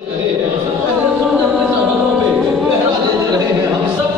رہے ہیں، اہل سنت کے صحابہ پہ پہرا دیتے رہے ہیں، ہم سب